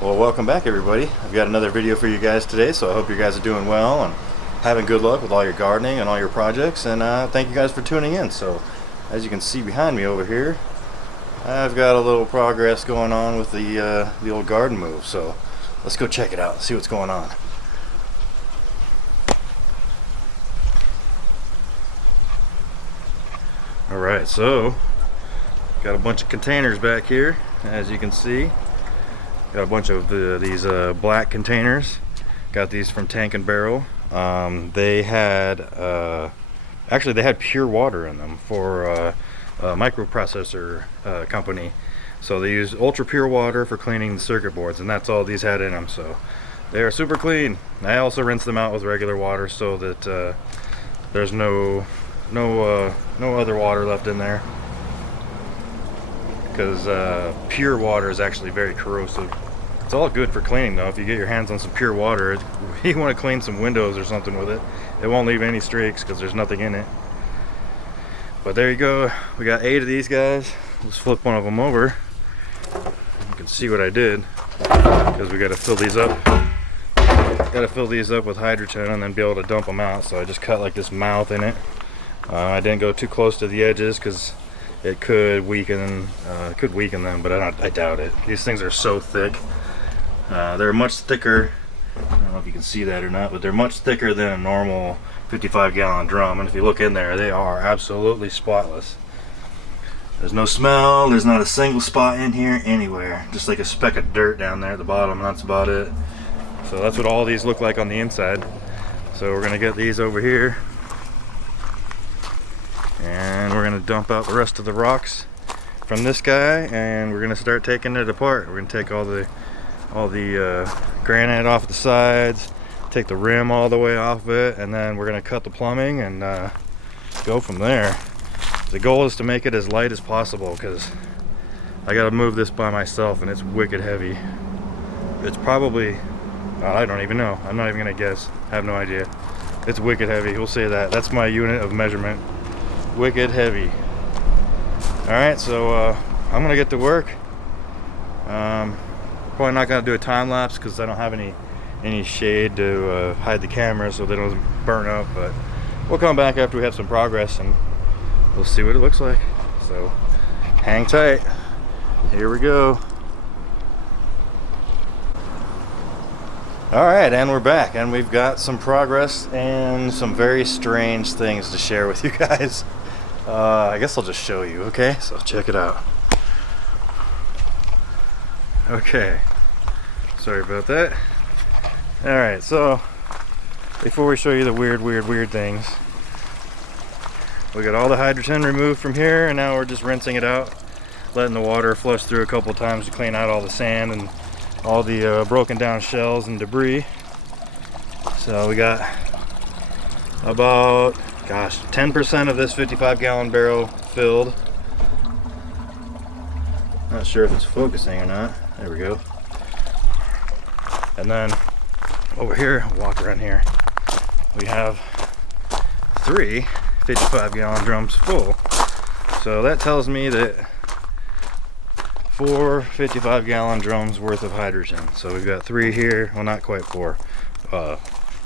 Well, welcome back everybody. I've got another video for you guys today, so I hope you guys are doing well and having good luck with all your gardening and all your projects, and thank you guys for tuning in. So as you can see behind me over here, I've got a little progress going on with the old garden move, so let's go check it out and see what's going on. Alright, so got a bunch of containers back here, as you can see. Got a bunch of these black containers. Got these from Tank and Barrel. They had actually they had pure water in them for a microprocessor company. So they use ultra pure water for cleaning the circuit boards, and that's all these had in them. So they are super clean. I also rinse them out with regular water so that there's no other water left in there, because pure water is actually very corrosive. It's all good for cleaning though. If you get your hands on some pure water, if you want to clean some windows or something with it, it won't leave any streaks because there's nothing in it. But there you go. We got 8 of these guys. Let's flip one of them over. You can see what I did, because we got to fill these up. Got to fill these up with hydrogen and then be able to dump them out. So I just cut like this mouth in it. I didn't go too close to the edges because it could weaken them, but I doubt it. These things are so thick. They're much thicker. I don't know if you can see that or not, but they're much thicker than a normal 55-gallon drum. And if you look in there, they are absolutely spotless. There's no smell. There's not a single spot in here anywhere. Just like a speck of dirt down there at the bottom. That's about it. So that's what all these look like on the inside. So we're gonna get these over here, and we're gonna dump out the rest of the rocks from this guy, and we're gonna start taking it apart. We're gonna take all the granite off the sides, take the rim all the way off of it, and then we're gonna cut the plumbing and go from there. The goal is to make it as light as possible, because I gotta move this by myself and it's wicked heavy. It's probably, I don't even know. I'm not even gonna guess. I have no idea. It's wicked heavy. We'll say that. That's my unit of measurement. Wicked heavy. Alright, so I'm gonna get to work. Probably not gonna do a time lapse because I don't have any shade to hide the camera so they don't burn up, but we'll come back after we have some progress and we'll see what it looks like. So hang tight. Here we go. Alright, and we're back, and we've got some progress and some very strange things to share with you guys. I guess I'll just show you, okay? So check it out. Okay, sorry about that. Alright, so before we show you the weird things, we got all the hydrogen removed from here, and now we're just rinsing it out, letting the water flush through a couple times to clean out all the sand and all the broken down shells and debris. So we got about, gosh, 10% of this 55-gallon barrel filled. Not sure if it's focusing or not. There we go. And then over here, walk around here, we have 3 55-gallon drums full. So that tells me that 4 55-gallon drums worth of hydrogen. So we've got 3 here. Well, not quite 4.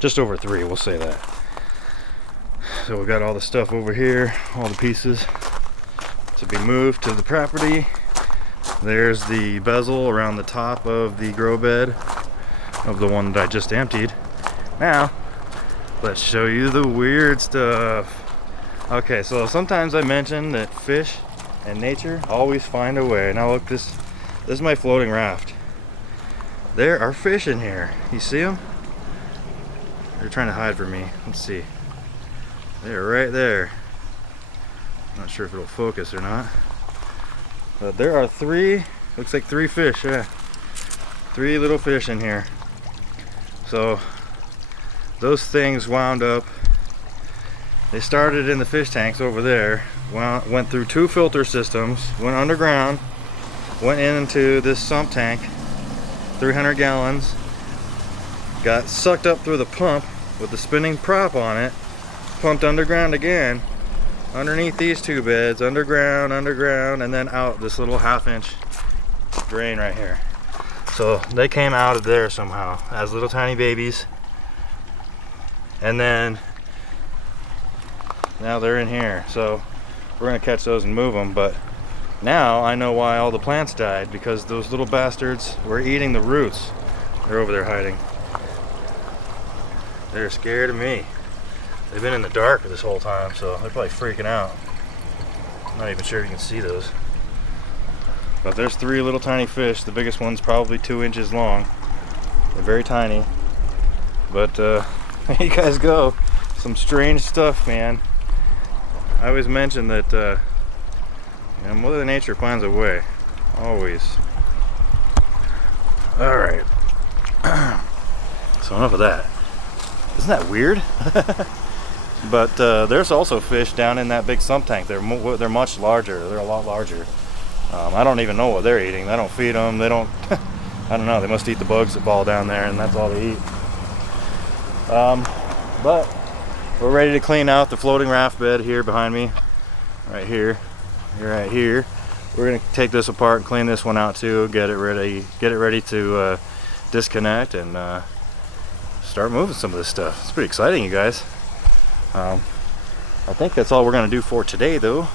Just over 3, we'll say that. So we've got all the stuff over here, all the pieces to be moved to the property. There's the bezel around the top of the grow bed of the one that I just emptied. Now, let's show you the weird stuff. Okay, so sometimes I mention that fish and nature always find a way. Now look, this is my floating raft. There are fish in here. You see them? They're trying to hide from me. Let's see. They're right there. Not sure if it'll focus or not. But there are 3, looks like 3 fish, yeah. 3 little fish in here. So those things wound up, they started in the fish tanks over there, went through 2 filter systems, went underground, went into this sump tank, 300 gallons, got sucked up through the pump with the spinning prop on it, pumped underground again, underneath these 2 beds, underground, and then out this little 1/2 inch drain right here. So they came out of there somehow as little tiny babies, and then now they're in here. So we're gonna catch those and move them. But now I know why all the plants died, because those little bastards were eating the roots. They're over there hiding. They're scared of me. They've been in the dark this whole time, so they're probably freaking out. I'm not even sure if you can see those. But there's 3 little tiny fish. The biggest one's probably 2 inches long. They're very tiny. But there you guys go. Some strange stuff, man. I always mention that you know, Mother Nature finds a way. Always. Alright. So enough of that. Isn't that weird? But there's also fish down in that big sump tank. They're much larger. They're a lot larger. I don't even know what they're eating. I don't feed them. They don't. I don't know. They must eat the bugs that fall down there, and that's all they eat. But we're ready to clean out the floating raft bed here behind me. Right here. Right here. We're gonna take this apart and clean this one out too. Get it ready to disconnect and start moving some of this stuff. It's pretty exciting, you guys. I think that's all we're gonna do for today, though.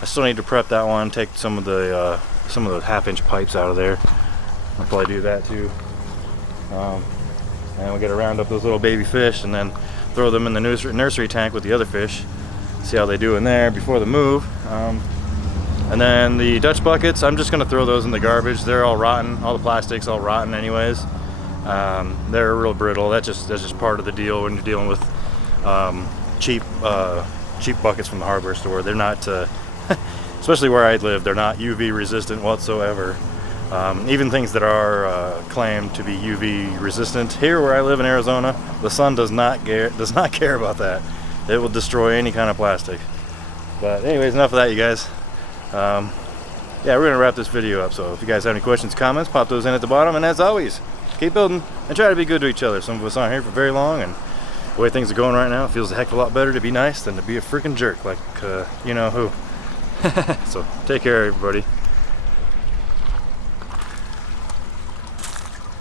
I still need to prep that one, take some of the 1/2-inch pipes out of there. I'll probably do that too. And we'll get to round up those little baby fish and then throw them in the nursery tank with the other fish. See how they do in there before the move. And then the Dutch buckets, I'm just gonna throw those in the garbage. They're all rotten. All the plastic's all rotten anyways. They're real brittle. That's just part of the deal when you're dealing with cheap buckets from the hardware store. They're not, especially where I live, they're not UV resistant whatsoever. Even things that are claimed to be UV resistant, here where I live in Arizona, the sun does not care about that. It will destroy any kind of plastic. But anyways, enough of that, you guys. Yeah, we're gonna wrap this video up. So if you guys have any questions, comments, pop those in at the bottom. And as always, keep building and try to be good to each other. Some of us aren't here for very long, and the way things are going right now, it feels a heck of a lot better to be nice than to be a freaking jerk like you know who. So take care, everybody.